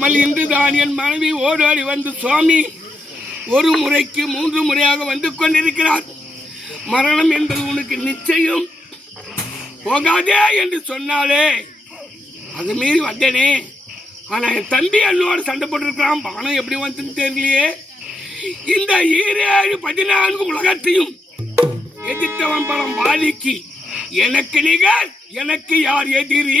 மல் இன்றுதான் என் மனைவி ஓடோடி வந்து சுவாமி ஒரு முறைக்கு மூன்று முறையாக வந்து கொண்டிருக்கிறார். மரணம் என்பது உனக்கு நிச்சயம். போகாதே என்று சொன்னாலே அது மீறி வந்தேனே. ஆனால் என் தம்பி அண்ணோட சண்டை போட்டிருக்கிறான். பணம் எப்படி வந்துன்னு தெரியலையே. இந்த ஈரேழு பதினான்கு உலகத்தையும் எதிர்த்தவன் பலம் வாலிக்கு எனக்கு நிகர் எனக்கு யார் எதிரி?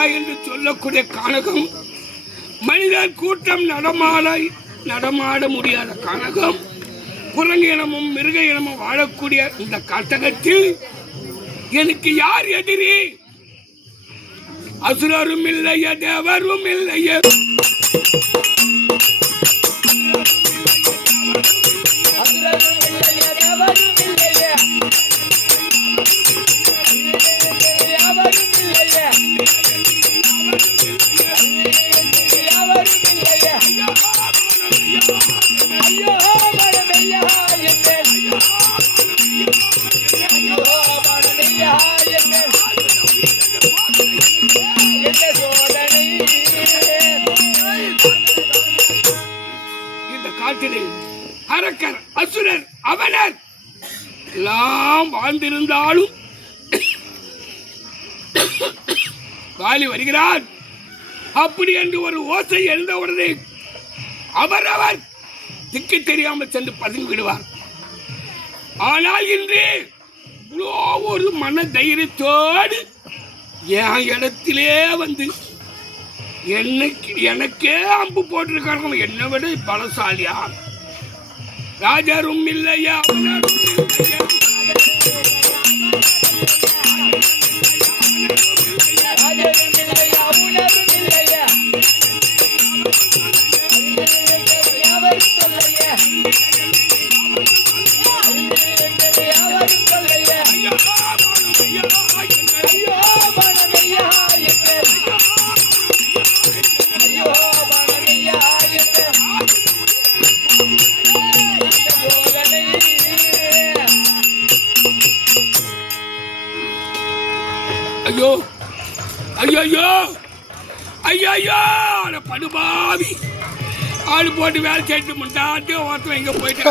அடா என்று சொல்லக்கூடிய கானகம் மனிதர் கூட்டம் நடமாட நடமாட முடியாத கானகம் குரங்கு இனமும் மிருக இனமும் வாழக்கூடிய இந்த கட்டகத்தில் எனக்கு யார் எதிரி? அசுரரும் இல்லைய தேவரும் இல்லைய. அரக்கர் அசுரர் அவனர் எல்லாம் வாழ்ந்திருந்தாலும் வாலி வருகிறார். அப்படி என்று ஒரு ஓசை எழுந்த உடனே அவரவர் திக்கு தெரியாமல் சென்று பதுங்கி விடுவார். ஆனால் இன்று இவ்வளோ ஒரு மன தைரியத்தோடு என் இடத்திலே வந்து எனக்கு எனக்கே அம்பு போட்டிருக்காங்க என்னை விட பலசாலியா ராஜரும் இல்லையா? இல்லையா ஐயோ ஐயோ ஐயோ ஐயோ படுபாவி. ஆள் போட்டு வேலை செய்து முட்டாட்டு ஒருத்தன் எங்க போயிட்டு?